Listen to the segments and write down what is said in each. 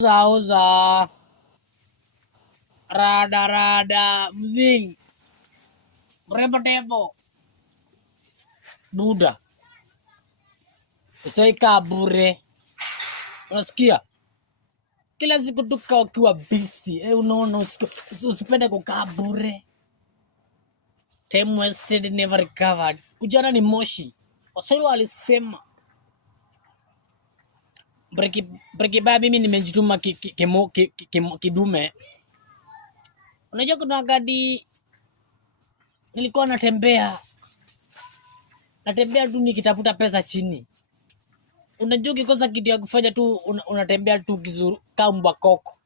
Uza rada mzing mrembo tembo buda usaika bure. Unasikia kila siku tuka ukiwa busy unaona, usipende kukaa bure. Time wasted never recovered. Ujana ni moshi. Waswahili walisema breki baya. Mimi nimejituma kidume. Unajua kuna wakati nilikuwa natembea tu nikitafuta pesa chini. Unajua ukikosa kitu ya kufanya tu unatembea tu kizuru kamba koko.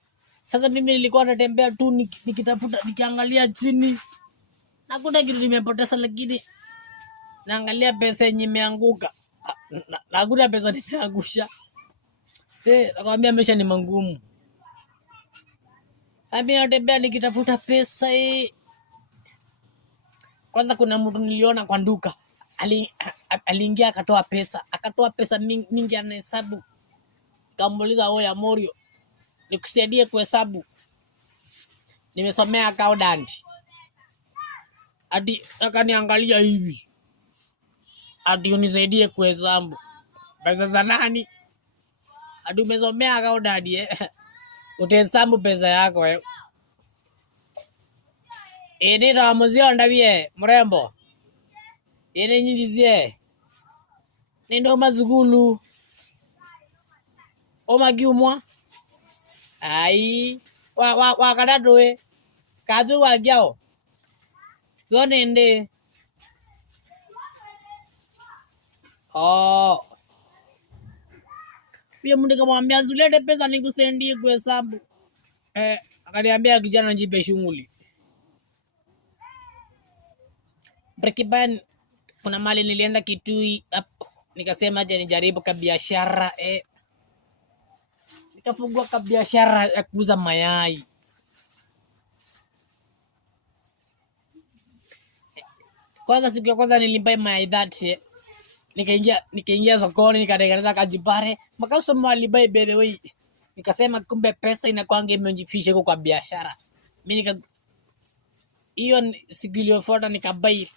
Sasa mimi nilikuwa natembea tu nikitafuta, nikiangalia chini nakuta kitu nimepoteza, lakini naangalia pesa yenye imeanguka. Nakuta pesa nimeangusha. Nakwambia maisha ni mangumu. Mimi natembea nikitafuta pesa. Kwanza kuna mtu niliona kwa duka. Aliingia akatoa pesa mingi anahesabu. Kamuuliza, oya Morio, nikusaidie kuhesabu? Nimesomea accountant. Hadi akaniangalia hivi. Hadi unisaidie kuhesabu. Pesa za nani? Hadi umesomea accountant utahesabu pesa yako Ndio amuzio ndabie mrembo. Nyinyizie. Nendo mazugulu. Magiumwa. Ai. Wakadadwe. Kazu wajao. Nende. Pia mtu kamwambia zulete pesa nikusendie kuhesabu. Akaniambia kijana nijipe shughuli. Brekiban, kuna mali nilienda Kitui nikasema aje nijaribu kabiashara. Nikafungua kabiashara ya kuuza mayai. Kwanza siku ya kwanza nilimbai mayai 30. Nikaingia sokoni nikatengeneza kajibare. Makasoma walibai by the way. Nikasema kumbe pesa inakuanga imenjifisha kwa biashara. Mimi hiyo siku iliyofuata nikabai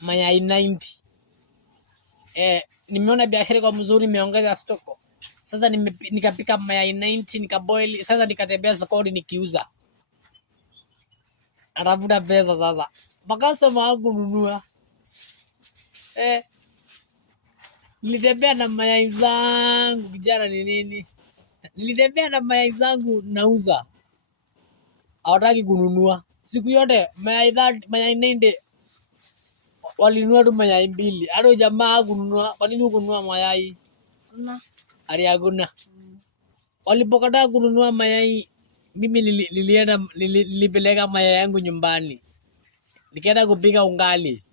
mayai 90. Nimeona biashara kwa mzuri, nimeongeza stoko. Sasa nikapika mayai 90 nikaboil. Sasa nikatembea sokoni nikiuza. Natafuta pesa sasa. Makasoma wangu nunua. Nilitembea na mayai zangu, kijana ni nini? Nilitembea na mayai zangu nauza. Hawataki kununua. Siku yote mayai 90 walinunua tu mayai 2. Hado jamaa kununua. Kwa nini kununua mayai? Hakuna. Walipokataa kununua mayai, mimi nilipeleka mayai yangu nyumbani. Nikaenda kupika ungali.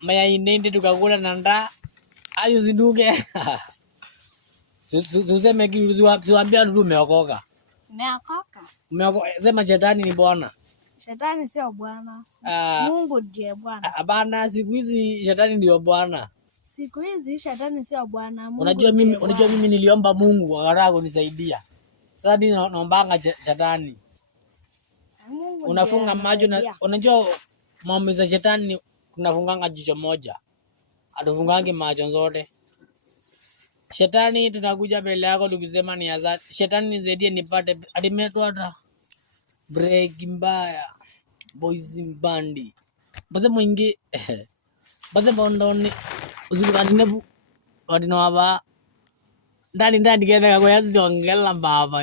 Mayai 90 tukakula na ndaa. Ayo zinduke. Tuseme kitu tuambia ndio umeokoka. Umeokoka. Sema shetani ni bwana. Shetani sio bwana. Mungu ndiye bwana. Hapana, siku hizi shetani ndio bwana. Siku hizi shetani sio bwana. Unajua mimi niliomba Mungu akataka kunisaidia. Sasa mimi naombanga shetani. Unafunga macho na unajua mambo za shetani tunafunganga jicho moja. Atufungangi macho zote. Shetani tunakuja mbele yako tukisema ni azad. Shetani nisaidie nipate adimetwa break mbaya. Boys mbandi. Base mwingi. Base bondoni. Uzikaninebu wadino aba. Ndani kenda kwa yazi jongela mbaba.